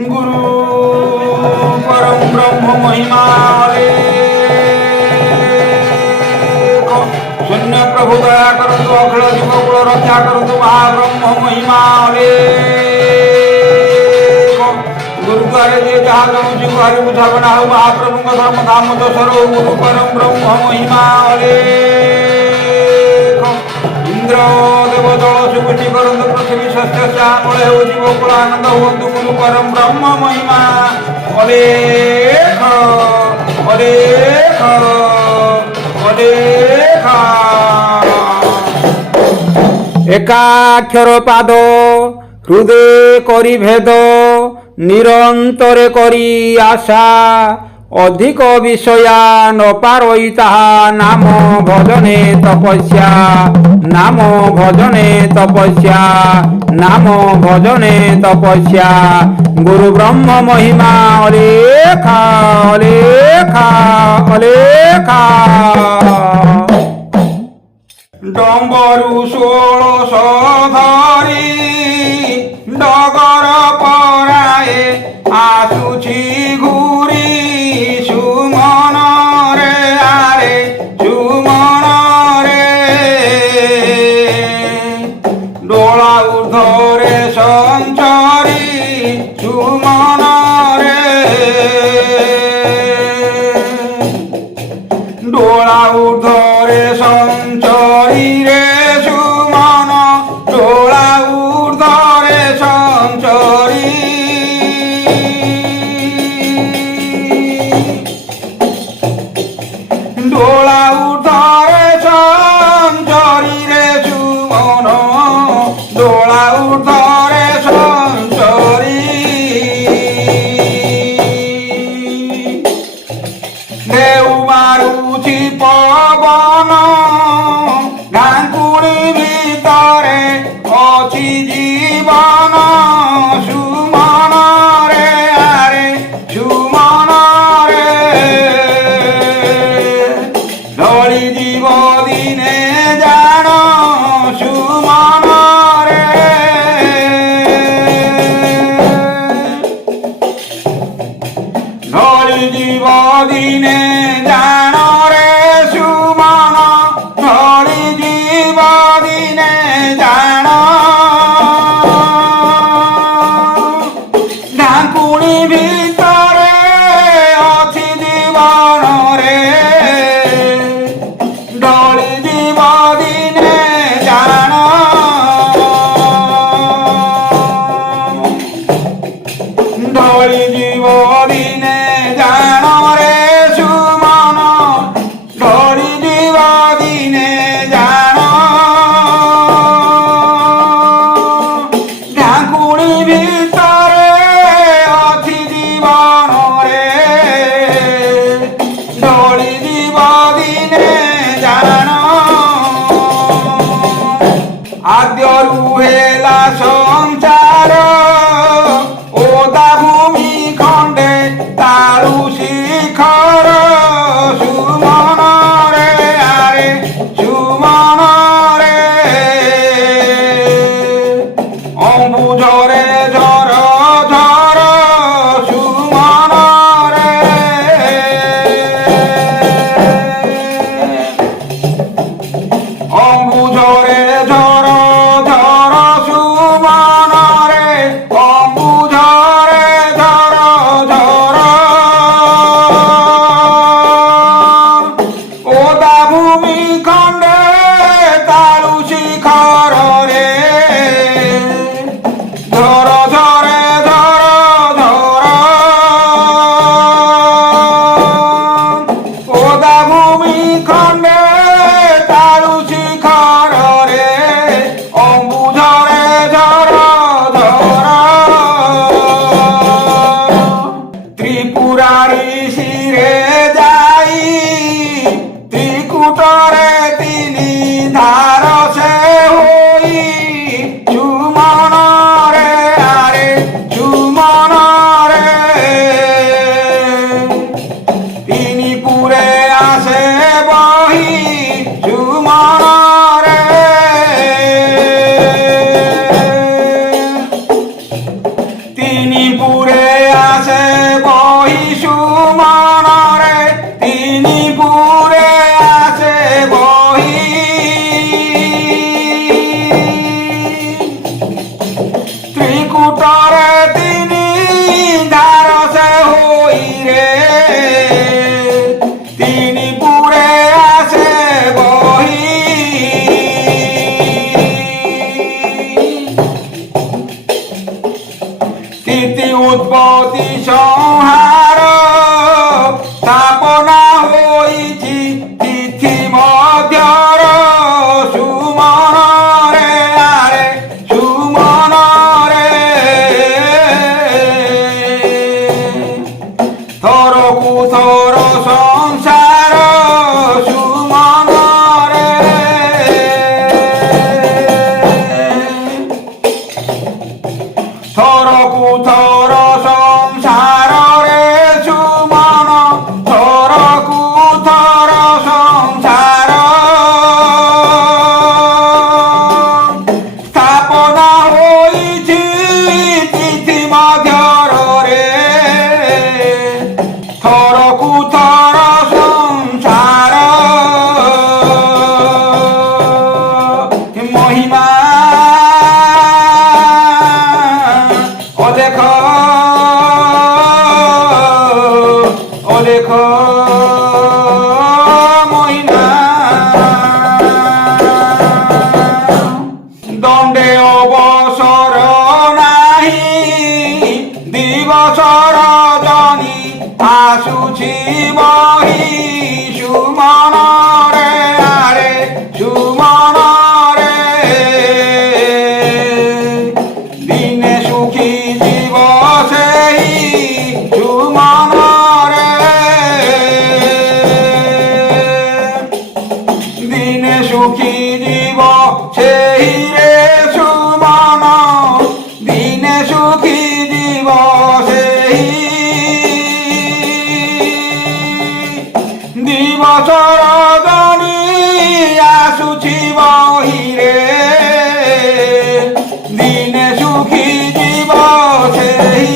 गुरु परम ब्रह्म महिमा शून्य प्रभु दया करतु अखिल जीवकुल रक्षा करतु महाब्रह्म महिमा गुरुद्वारे जे जहाँ जाऊँ गुहारी बुझावना हो महाप्रभु का धर्म धाम दशरो गुरु परम ब्रह्म महिमा इंद्र देव जल सुकुटी करतु पृथ्वी शस्य श्यामले हो जीवकुल आनंद हुंतु गुरु परम ब्रह्म महिमा अलेख अलेख अलेख एकाक्षर पाद हृदय करी भेद निरंतरे करी आशा अधिक विषया न पारई ताहा नाम भजने तपस्या नाम भजने तपस्या नाम भजने तपस्या गुरु ब्रह्म महिमा अलेखा अलेखा अलेखा डम्बरु 1600 धरी डगर पराए आसुछि घुरी सुमन रे आरे सुमन रे डोला ऊर्ध्वरे संचरी सुमन रे डोला ऊर्ध्वरे संचरी रे सुमन डोला ऊर्ध्वरे संचरी डोला ऊर्ध्वरे संचरी रे सुमन डोला ऊर्ध्वरे संचरी देव मारुछि पवन गांकुड़ी भितरे अछि जीवन सुमन रे आरे सुमन रे ढली जीव दिने जान सुमन रे ढली जीव दिने जान रे सुमन ढली जीव दिने जान ढाकुणी भितरे अछि जीवन रे ढली जीव दिने जान ढली जीव दिने जान रे सुमन ढली जीव दिने जान ढाकुणी भितरे अछि जीवन रे ढली जीव दिने जान आद्यरु हेला संसार ओदा भूमि खंडे উৎপত্তি সংহার স্থাপনা হইছি তিথি মধ্যর সুমন রে আরে সুমন রে থর কুথর সংসার সুমন রে থর কুথর সংসার রে সুমন থর কুথর সংসার স্থাপনা হইছি তিথি মধ্যর রে থর কুথর সংসার মহিমা অলেখ অলেখ মহিমা দণ্ডে অবসর নাহি দিবস রজনী আসুছি বহি সুমন রে আরে সুমন রে দিনে সুখী জীব সেই সুমন রে দিনে সুখী জীব সেই রে সুমন দিনে সুখী জীব সেই দিবস রজনী আসুছি বহিরে দিনে সুখী জীব সেই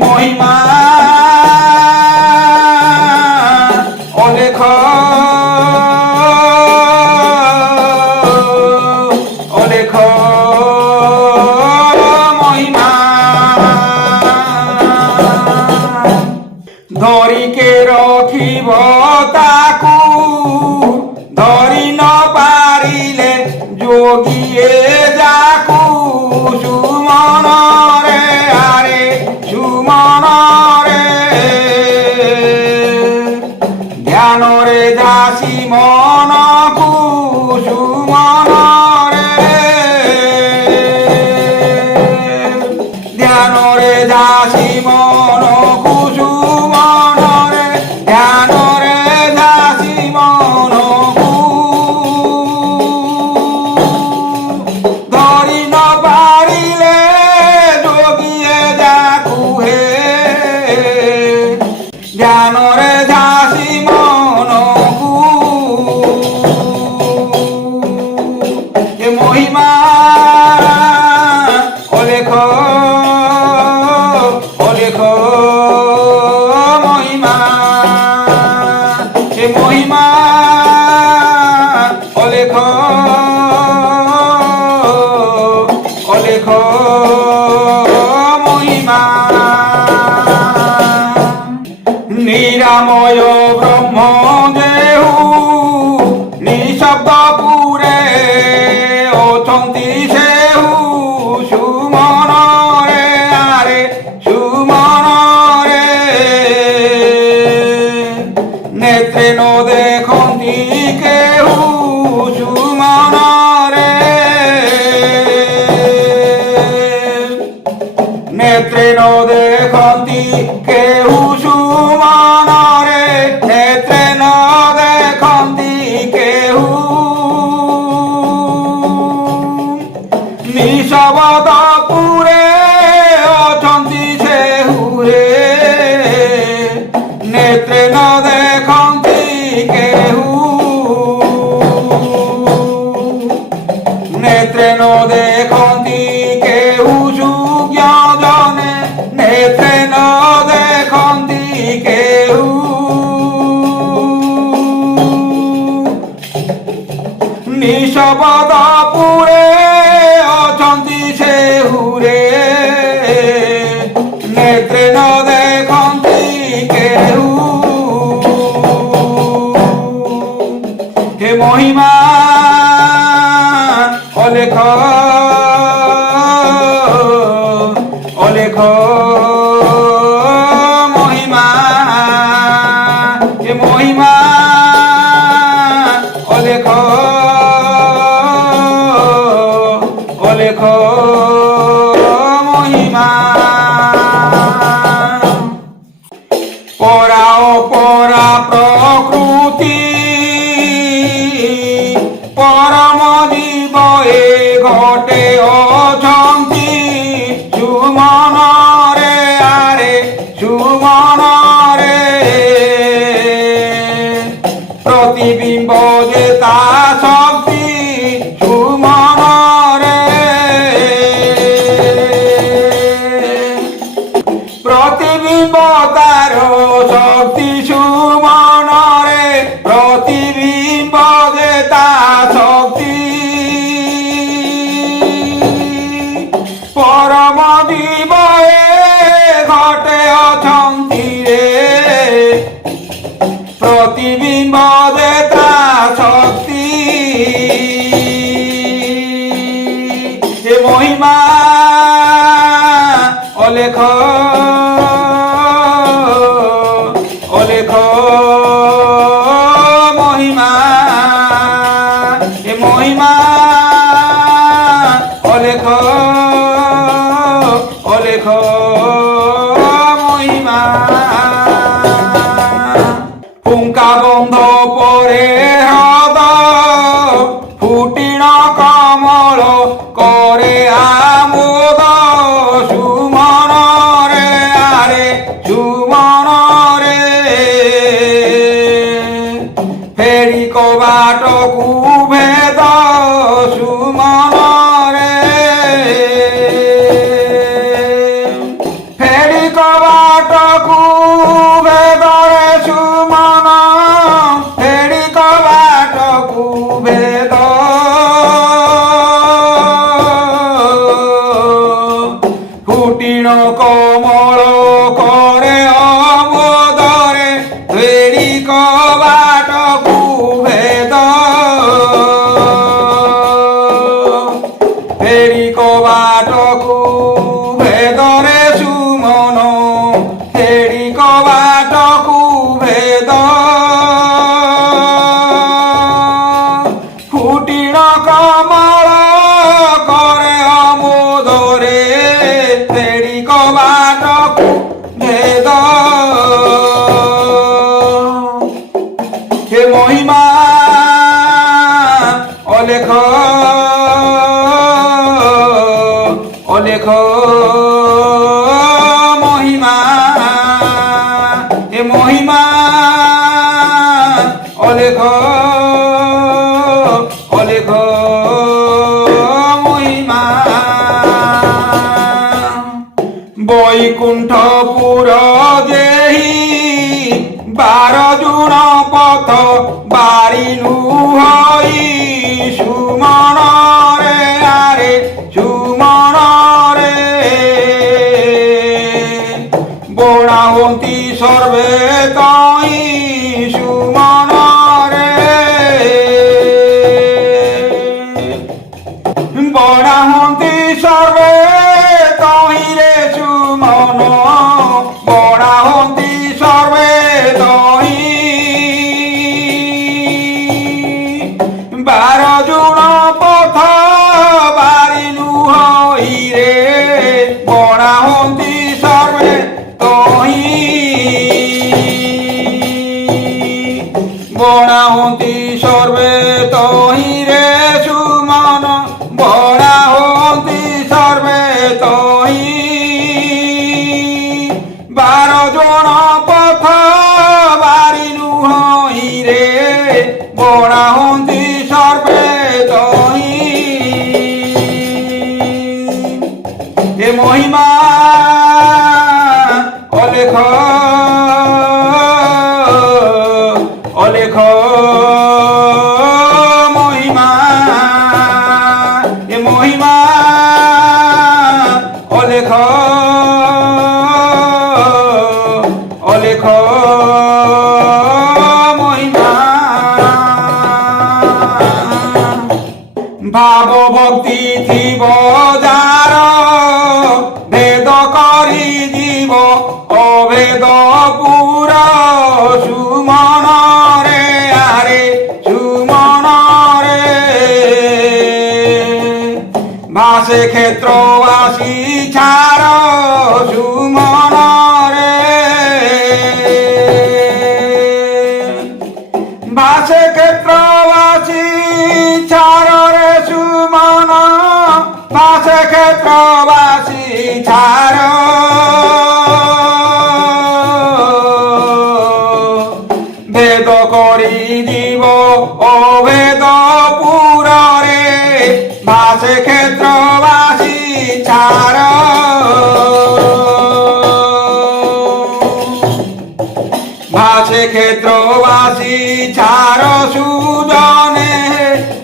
মহিমা অলেখ অলেখ মহিমা ধরিকে রখিব তাকু ধরি ন পারিলে যোগিয়ে যাকু সুমন রে আরে সুমন রে জ্ঞান রে দাসী মনকু সুমন রে ধ্যান রে দাসী মনকু সুমন রে ধ্যান রে দাসী মনকু ধরি ন পারিলে যোগিয়ে যাকু হে জ্ঞান রে দাসী মনকু এ মহিমা অলেখ অলেখ মহিমা এ মহিমা অলেখ অলেখ মহিমা নিরাময় ব্রহ্ম দেহু নিঃশব্দ পুরে অছন্তি সেহু সুমন রে আরে সুমন রে নেত্রে ন দেখন্তি কেহু সুমন রে নেত্রে ন দেখন্তি কেহু সুমন রে নেত্রে ন দেখন্তি কেহু নিঃশব্দ পুরে অছন্তি সেহু রে নেত্রে ন দেখন্তি কেহু নেত্রে ন দেখন্তি কেহু সুজ্ঞ জনে নেত্রে ন দেখন্তি কেহু নিঃশব্দ পুরে অছন্তি সেহু রে নেত্রে ন দেখন্তি কেহু হে মহিমা অলেখ অলেখ মহিমা এ মহিমা অলেখ অলেখ মহিমা পরা অপরা প্রকৃতি পরম জীব এ ঘটে অছন্তি সুমনরে আরে সুমনরে প্রতিবিম্ব যে তা শক্তি সুমনরে প্রতিবিম্ব তার শক্তি সুমনরে প্রতিবিম্ব যে তা শক্তি পরম জীব ঘটে অছন্তি রে প্রতিবিম্ব যে তা শক্তি এ মহিমা অলেখ অলেখ মহিমা এ মহিমা অলেখ অলেখ মহিমা পুঙ্কা বন্ধ পরে হ্রদ ফুটিণ কমল করে আমোদ সুমনরে আরে সুমনরে ফেরি কবাট কুভেদ সুমনরে ফেরি কবাট কুভেদরে সুমন ফেরি কবাট কুভেদ ফুটিণ কমল করে অবোধরে ফেরি কবাট কুভেদ ফেরি কবাট কুভেদরে সুমন ফেরি কবাট কুভেদ ফুটিণ কমল করে অমোদরে ফেরি কবাট কুভেদ হে মহিমা অলেখ অলেখ মহিমা এ মহিমা অলেখ অলেখ মহিমা বৈকুণ্ঠপুর দেহি 12 জুন পথ বারিনু হই সুমনরে আরে সুমনরে বড়াহন্তি সর্বে তই সুমনরে বড়াহন্তি সর্বে তই রে সুমন বড়াহন্তি সর্বে তই 12 জুন পথ বারিনু হই রে বড়াহন্তি সর্বে তই বড়াহন্তি সর্বে তই রে সুমন বড়াহন্তি সর্বে তই 12 জন পথ বারিনু হই রে বড়াহন্তি সর্বে তই এ মহিমা অলেখ অলেখ মহিমা এ মহিমা অলেখ অলেখ মহিমা ভাব ভক্তি থিব যার ভেদ করি ভাসে ক্ষেত্রবাসী ছাড় সুমন রে ভাসে ক্ষেত্রবাসী ছাড় রে সুমন ভাসে ক্ষেত্রবাসী ছাড় ভেদ করি জীব অভেদ পুরে ভাসে ক্ষেত্রবাসী ছাড় ভাসে ক্ষেত্রবাসী ছাড় সুজনে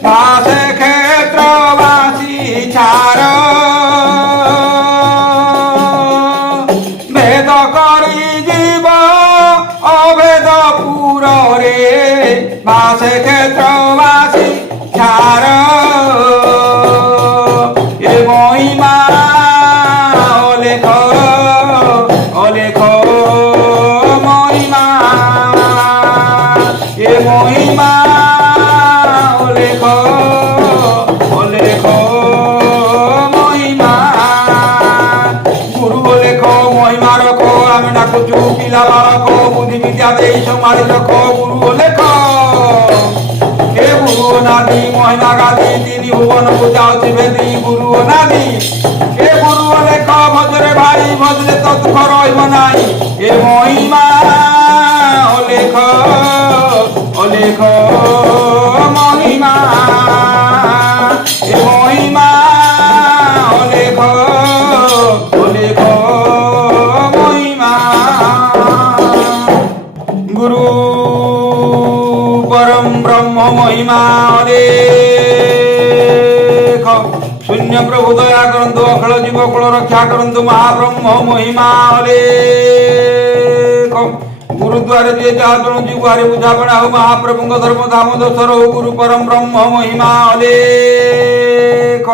ভাসে ক্ষেত্রবাসী ছাড় ভেদ করি জীব অভেদ পুরে ভাসে ক্ষেত্রবাসী ছাড় এ মহিমা অলেখ অলেখ মহিমা এ মহিমা অলেখ অলেখ মহিমা গুরু অলেখ মহিমা রখ আমি ডাকুছু পিলা বালক বুদ্ধি বিদ্যা দেই সমাধি রখ গুরু অলেখ হে গুরু অনাদি মহিমা গাদি তিনি ভুবন বুঝাউছি বেদি গুরু অনাদি হে গুরু অলেখ ভজরে ভাই ভজরে তো দুঃখ রহিব নাই এ মহিমা অলেখ অলেখ মহিমা এ মহিমা অলেখ অলেখ মহিমা গুরু পরম ব্রহ্ম মহিমা অলেখ শূন্য প্রভু দয়া করন্তু অখଳ জীব কুଳ রক্ষা করন্তু মহাব্রহ্ম মহিমা অলেখ গুরুদ্বারে যে যাহা শুଣୁଛି ଗୁହାରି ବୁଝାପଡ଼ା ହଉ ମହାପ୍ରଭୁଙ୍କ ଧର୍ମ ଧାମ ଦୋଷର ହଉ ଗୁରୁ ପରମ ବ୍ରହ୍ମ ମହିମା ଅଲେଖ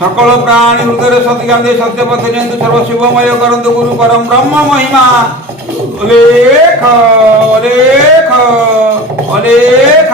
সকল প্রাণী হৃদয়ে সৎগান্ধে সত্য পথে যেন্তু সর্ব শুভময় করন্তু গুরু পরম ব্রহ্ম মহিমা অলেখ অলেখ অলেখ